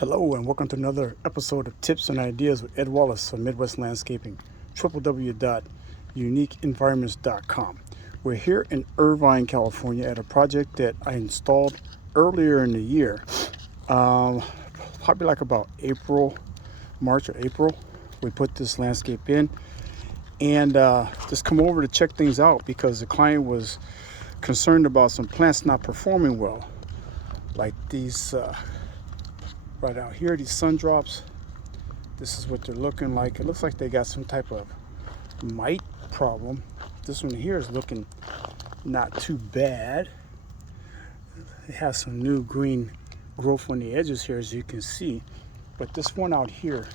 Hello and welcome to another episode of Tips and Ideas with Ed Wallace of Midwest Landscaping, www.uniqueenvironments.com. We're here in Irvine, California at a project that I installed earlier in the year, probably like about March or April. We put this landscape in and just come over to check things out because the client was concerned about some plants not performing well, like these right out here, these sun drops. This is what they're looking like. It looks like they got some type of mite problem. This one here is looking not too bad. It has some new green growth on the edges here, as you can see. But this one out here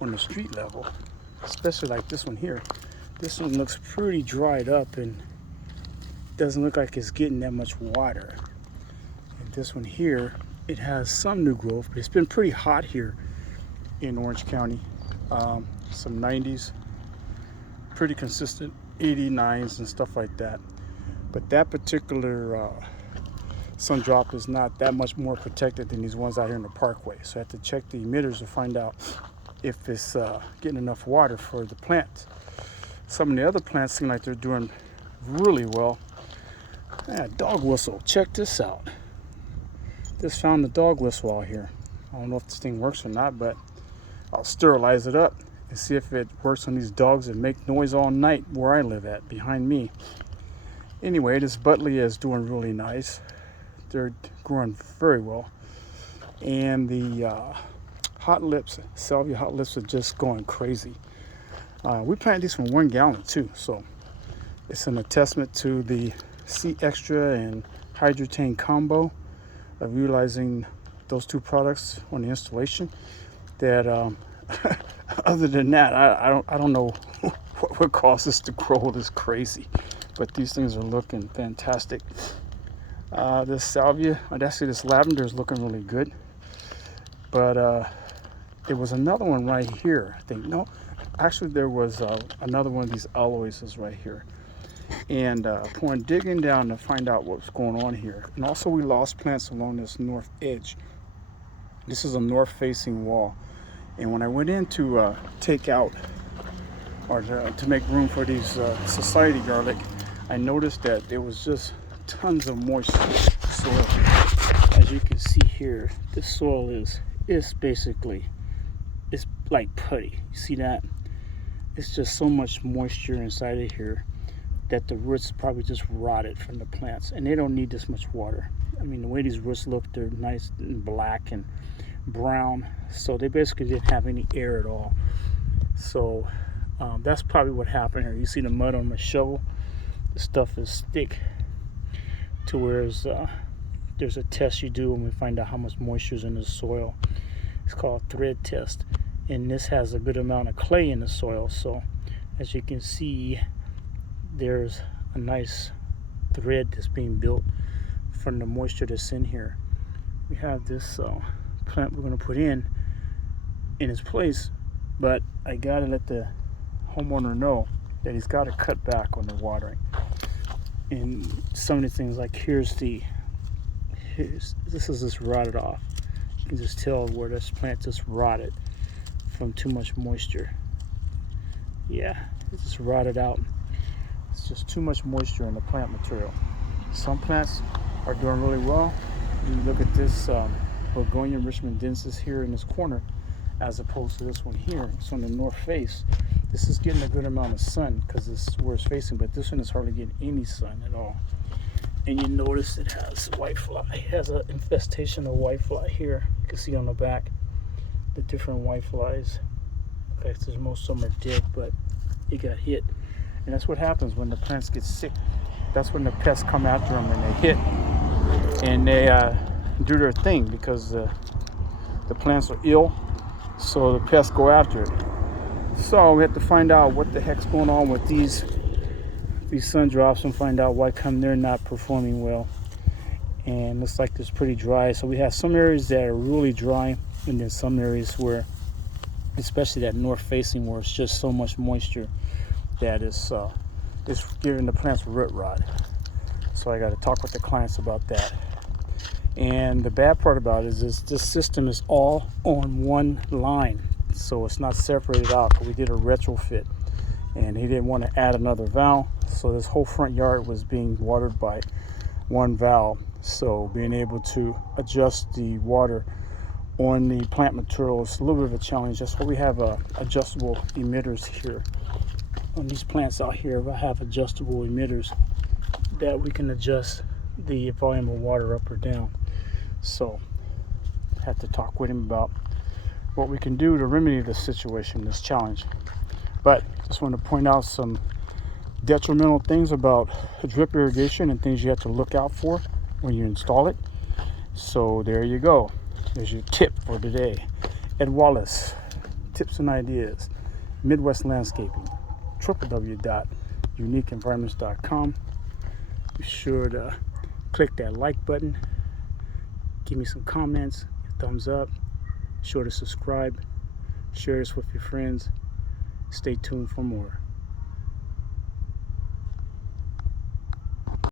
on the street level, especially like this one here, this one looks pretty dried up and doesn't look like it's getting that much water. And this one here, it has some new growth, but it's been pretty hot here in Orange County. Some 90s, pretty consistent 89s and stuff like that. But that particular sun drop is not that much more protected than these ones out here in the parkway. So I have to check the emitters to find out if it's getting enough water for the plant. Some of the other plants seem like they're doing really well. Dog whistle, check this out. Just found the dog whistle out here. I don't know if this thing works or not, but I'll sterilize it up and see if it works on these dogs that make noise all night where I live at, behind me. Anyway, this Buttleia is doing really nice. They're growing very well. And the hot lips, salvia hot lips, are just going crazy. We planted these from 1 gallon too, so it's an attestament to the C Extra and Hydrotain combo of utilizing those two products on the installation. That other than that, I don't know what would cause this to grow this crazy, but these things are looking fantastic. This salvia, actually this lavender is looking really good, but there was another one right here, I think. No, actually there was another one of these aloes right here. And upon digging down to find out what's going on here, and also we lost plants along this north edge. This is a north facing wall, and when I went in to take out or to make room for these society garlic, I noticed that there was just tons of moisture in the soil. As you can see here, this soil is basically, it's like putty. You see that? It's just so much moisture inside of here that the roots probably just rotted from the plants, and they don't need this much water. I mean, the way these roots look, they're nice and black and brown, so they basically didn't have any air at all. So that's probably what happened here. You see the mud on my shovel? The stuff is thick to where there's a test you do when we find out how much moisture is in the soil. It's called a thread test, and this has a good amount of clay in the soil. So as you can see, there's a nice thread that's being built from the moisture that's in here. We have this plant we're going to put in its place, but I gotta let the homeowner know that he's got to cut back on the watering. And some of the things, like this is just rotted off. You can just tell where this plant just rotted from too much moisture. Yeah, it just rotted out. It's just too much moisture in the plant material. Some plants are doing really well. You look at this Begonia richmondensis here in this corner, as opposed to this one here. It's on the north face. This is getting a good amount of sun because this is where it's facing, but this one is hardly getting any sun at all. And you notice it has whitefly. It has an infestation of whitefly here. You can see on the back the different whiteflies. In fact, most of them are dead, but it got hit. And that's what happens when the plants get sick. That's when the pests come after them and they hit. And they do their thing because the plants are ill. So the pests go after it. So we have to find out what the heck's going on with these sun drops and find out why come they're not performing well. And looks like it's pretty dry. So we have some areas that are really dry, and then some areas where, especially that north facing, where it's just so much moisture that is giving the plants root rot. So I got to talk with the clients about that. And the bad part about it is this system is all on one line, so it's not separated out. We did a retrofit, and he didn't want to add another valve, so this whole front yard was being watered by one valve. So being able to adjust the water on the plant material is a little bit of a challenge. That's why we have adjustable emitters here. On these plants out here, I have adjustable emitters that we can adjust the volume of water up or down. So I have to talk with him about what we can do to remedy this situation, this challenge. But just want to point out some detrimental things about drip irrigation and things you have to look out for when you install it. So there you go. There's your tip for today. Ed Wallace, tips and ideas, Midwest Landscaping, www.uniqueenvironments.com. Be sure to click that like button, give me some comments, thumbs up, be sure to subscribe, share this with your friends. Stay tuned for more.